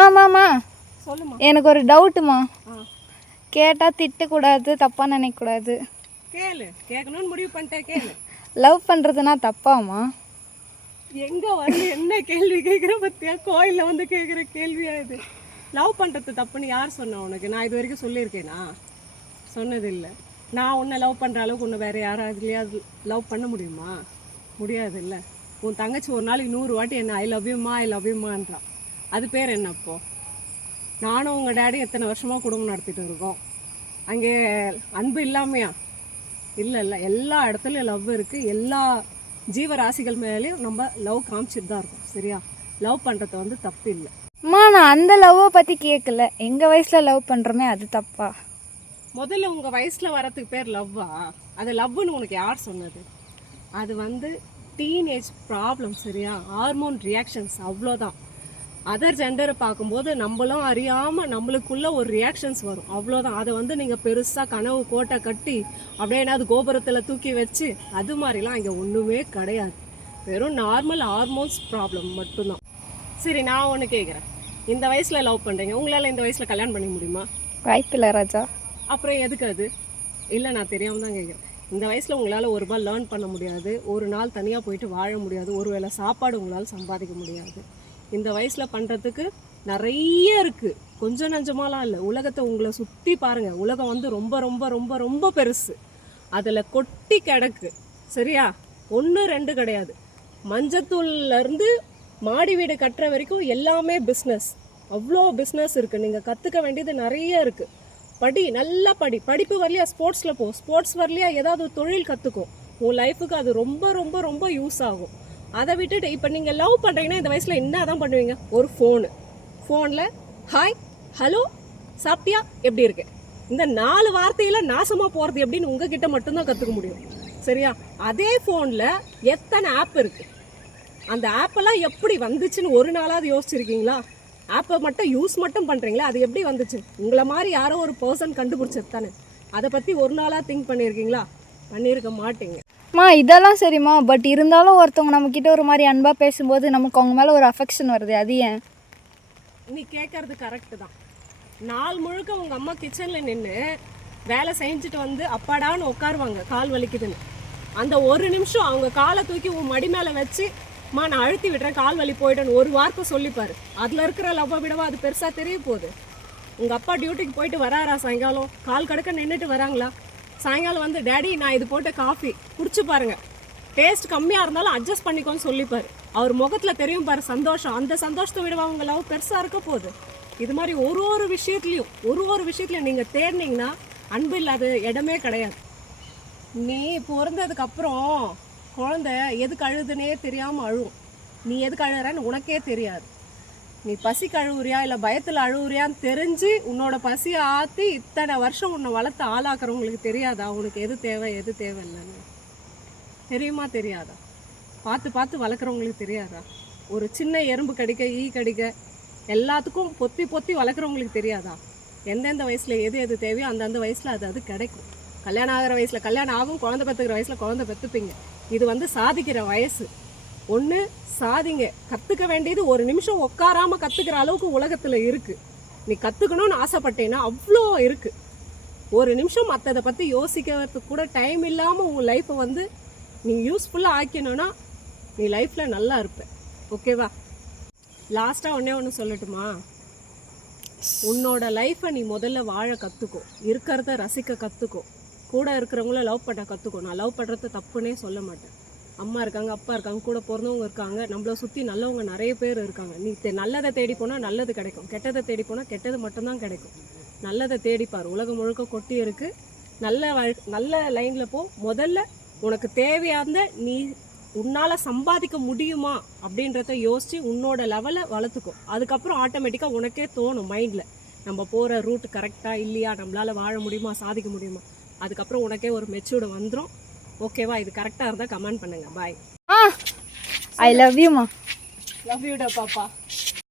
மாமாம்மா சொல்லுமா. எனக்கு ஒரு டவுட்டுமா. கேட்டால் திட்டக்கூடாது, தப்பாக நினைக்கக்கூடாது. கேளு, கேட்கணும்னு முடிவு பண்ணிட்டேன், கேளு. லவ் பண்ணுறதுனா தப்பாமா? எங்கே வந்து என்ன கேள்வி கேட்குற பற்றியா? கோயிலில் வந்து கேட்குற கேள்வியா இது? லவ் பண்ணுறது தப்புன்னு யார் சொன்னா உனக்கு? நான் இது வரைக்கும் சொல்லியிருக்கேனா? சொன்னதில்லை. நான் உன்னை லவ் பண்ணுற அளவுக்கு உன்னை வேறு யாராவதுலையாவது லவ் பண்ண முடியுமா? முடியாது இல்லை. உன் தங்கச்சி ஒரு நாளைக்கு 100 வாட்டி என்ன ஐ லவ் யூம்மா ஐ லவ் யூம்மான்றான். அது பேர் என்ன? அப்போ நானும் உங்கள் டேடி எத்தனை வருஷமாக குடும்பம் நடத்திட்டு இருக்கோம். அங்கே அன்பு இல்லாமையா? இல்லை, எல்லா இடத்துலையும் லவ் இருக்குது. எல்லா ஜீவராசிகள் மேலேயும் நம்ம லவ் காமிச்சிட்டு தான் இருக்கோம். சரியா? லவ் பண்ணுறது வந்து தப்பு இல்லை. அம்மா நான் அந்த லவ்வை பற்றி கேட்கல. எங்கள் வயசில் லவ் பண்ணுறோமே அது தப்பா? முதல்ல உங்கள் வயசில் வரத்துக்கு பேர் லவ்வா? அது லவ்னு உனக்கு யார் சொன்னது? அது வந்து டீனேஜ் ப்ராப்ளம். சரியா? ஹார்மோன் ரியாக்ஷன்ஸ், அவ்வளோதான். அதர் ஜெண்டரை பார்க்கும்போது நம்மளும் அறியாமல் நம்மளுக்குள்ளே ஒரு ரியாக்ஷன்ஸ் வரும், அவ்வளோதான். அதை வந்து நீங்கள் பெருசாக கனவு கோட்டை கட்டி அப்படியே அது கோபுரத்தில் தூக்கி வச்சு அது மாதிரிலாம் இங்கே ஒன்றுமே கிடையாது. வெறும் நார்மல் ஹார்மோன்ஸ் ப்ராப்ளம் மட்டும்தான். சரி, நான் ஒன்று கேட்குறேன். இந்த வயசில் லவ் பண்ணுறீங்க, உங்களால் இந்த வயசில் கல்யாணம் பண்ணிக்க முடியுமா? வாய்ப்பில்லை ராஜா. அப்புறம் எதுக்கு அது? இல்லை, நான் தெரியாமல் தான் கேட்குறேன். இந்த வயசில் உங்களால் ஒரு ரூபாய் லேர்ன் பண்ண முடியாது, ஒரு நாள் தனியாக போயிட்டு வாழ முடியாது, ஒரு வேளை சாப்பாடு உங்களால் சம்பாதிக்க முடியாது. இந்த வயசில் பண்ணுறதுக்கு நிறைய இருக்குது, கொஞ்சம் நஞ்சமாலாம் இல்லை. உலகத்தை உங்களை சுற்றி பாருங்கள். உலகம் வந்து ரொம்ப ரொம்ப ரொம்ப ரொம்ப பெருசு, அதில் கொட்டி கிடக்கு. சரியா? 1 2 கிடையாது. மஞ்சத்தூள்லேருந்து மாடி வீடு கட்டுற வரைக்கும் எல்லாமே பிஸ்னஸ். அவ்வளோ பிஸ்னஸ் இருக்குது. நீங்கள் கற்றுக்க வேண்டியது நிறைய இருக்குது. படி, நல்லா படி. படிப்பு வரலையா ஸ்போர்ட்ஸில் போ, ஸ்போர்ட்ஸ் வரலையா ஏதாவது தொழில் கற்றுக்கும். உன் லைஃபுக்கு அது ரொம்ப ரொம்ப ரொம்ப யூஸ் ஆகும். அதை விட்டுட்டு இப்போ நீங்கள் லவ் பண்ணுறீங்கன்னா இந்த வயசில் என்ன தான் பண்ணுவீங்க? ஒரு ஃபோனில் ஹாய் ஹலோ சாப்பிட்டியா எப்படி இருக்கு, இந்த 4 வார்த்தையில் நாசமாக போகிறது எப்படின்னு உங்ககிட்ட மட்டும்தான் கற்றுக்க முடியும். சரியா? அதே ஃபோனில் எத்தனை ஆப் இருக்குது, அந்த ஆப்பெல்லாம் எப்படி வந்துச்சுன்னு ஒரு நாளாவது யோசிச்சிருக்கீங்களா? ஆப்பை மட்டும் யூஸ் மட்டும் பண்ணுறீங்களா? அது எப்படி வந்துச்சு? உங்களை மாதிரி யாரோ ஒரு பர்சன் கண்டுபிடிச்சது தானே. அதை பற்றி ஒரு நாளாக திங்க் பண்ணியிருக்கீங்களா? பண்ணியிருக்க மாட்டீங்க. இதெல்லாம் சரிம்மா. பட் இருந்தாலும் ஒருத்தவங்க நம்மக்கிட்ட ஒரு மாதிரி அன்பாக பேசும்போது நமக்கு அவங்க மேலே ஒரு அஃபெக்ஷன் வருது, அது ஏன்? நீ கேட்கறது கரெக்டு தான். நாள் முழுக்க உங்கள் அம்மா கிச்சனில் நின்று வேலை செஞ்சுட்டு வந்து அப்பாடான்னு உட்காருவாங்க, கால் வலிக்குதுன்னு. அந்த ஒரு நிமிஷம் அவங்க காலை தூக்கி உன் மடி மேலே வச்சு நான் அழுத்தி விடுறேன், கால் வலி போய்ட்டுன்னு ஒரு வார்த்தை சொல்லிப்பார். அதில் இருக்கிற லவ்வை விடவா அது பெருசாக தெரிய போகுது? உங்கள் அப்பா டியூட்டிக்கு போயிட்டு வராரா சாயங்காலம்? கால் கடுக்க நின்றுட்டு வராங்களா? சாயங்காலம் வந்து டேடி நான் இது போட்ட காஃபி குடிச்சு பாருங்க, டேஸ்ட் கம்மியாக இருந்தாலும் அட்ஜஸ்ட் பண்ணிக்கோன்னு சொல்லிப்பார். அவர் முகத்தில் தெரியும் பாரு சந்தோஷம். அந்த சந்தோஷத்தை விடவா உங்கள் லவ் பெருசாக இருக்க போகுது? இது மாதிரி ஒரு விஷயத்துலையும் நீங்கள் தேடினீங்கன்னா அன்பு இல்லாத இடமே கிடையாது. நீ பிறந்ததுக்கப்புறம் குழந்தை எதுக்கு அழுதுனே தெரியாமல் அழுவும். நீ எதுக்கு அழுகிறன்னு உனக்கே தெரியாது. நீ பசிக்கு அழுவுறியா இல்லை பயத்தில் அழுவுறியான்னு தெரிஞ்சு உன்னோட பசியை ஆற்றி இத்தனை வருஷம் உன்னை வளர்த்து ஆளாக்குறவங்களுக்கு தெரியாதா உனக்கு எது தேவை எது தேவையில்லைன்னு? தெரியுமா தெரியாதா? பார்த்து வளர்க்குறவங்களுக்கு தெரியாதா? ஒரு சின்ன எறும்பு கடிக்க, ஈ கடிக்க எல்லாத்துக்கும் பொத்தி வளர்க்குறவங்களுக்கு தெரியாதா? எந்தெந்த வயசில் எது தேவையோ அந்தந்த வயசில் அது கிடைக்கும். கல்யாணம் ஆகிற வயசில் கல்யாணம் ஆகும், குழந்தை பெற்றுக்கிற வயசில் குழந்தை பெற்றுப்பீங்க. இது வந்து சாதிக்கிற வயசு. ஒன்று சாதிங்க. கற்றுக்க வேண்டியது ஒரு நிமிஷம் உட்காராமல் கற்றுக்கிற அளவுக்கு உலகத்தில் இருக்குது. நீ கற்றுக்கணும்னு ஆசைப்பட்டேன்னா அவ்வளோ இருக்குது. ஒரு நிமிஷம் மற்றதை பற்றி யோசிக்கிறதுக்கு கூட டைம் இல்லாமல் உன் லைஃப்பை வந்து நீ யூஸ்ஃபுல்லாக ஆக்கணும்னா நீ லைஃப்பில் நல்லா இருப்ப. ஓகேவா? லாஸ்ட்டாக ஒன்று சொல்லட்டுமா? உன்னோட லைஃப்பை நீ முதல்ல வாழ கற்றுக்கோ, இருக்கிறத ரசிக்க கற்றுக்கோ, கூட இருக்கிறவங்கள லவ் பண்ண கற்றுக்கோ. நான் லவ் பண்ணுறது தப்புன்னே சொல்ல மாட்டேன். அம்மா இருக்காங்க, அப்பா இருக்காங்க, கூட பிறந்தவங்க இருக்காங்க, நம்மளை சுற்றி நல்லவங்க நிறைய பேர் இருக்காங்க. நீ நல்லதை தேடி போனால் நல்லது கிடைக்கும், கெட்டதை தேடி போனால் கெட்டது மட்டும்தான் கிடைக்கும். நல்லதை தேடிப்பார். உலகம் முழுக்க கொட்டி இருக்குது. நல்ல லைனில் போ. முதல்ல உனக்கு தேவையான நீ உன்னால் சம்பாதிக்க முடியுமா அப்படின்றத யோசித்து உன்னோட லெவலை வளர்த்துக்கும். அதுக்கப்புறம் ஆட்டோமேட்டிக்காக உனக்கே தோணும் மைண்டில், நம்ம போகிற ரூட் கரெக்டாக இல்லையா, நம்மளால் வாழ முடியுமா, சாதிக்க முடியுமா. அதுக்கப்புறம் உனக்கே ஒரு மெச்சூர்டு வந்துடும். ஓகேவா? இது கரெக்டாக இருந்தால் கமெண்ட் பண்ணுங்கள். பாய். I love Yuma. லவ் யூடா பாப்பா.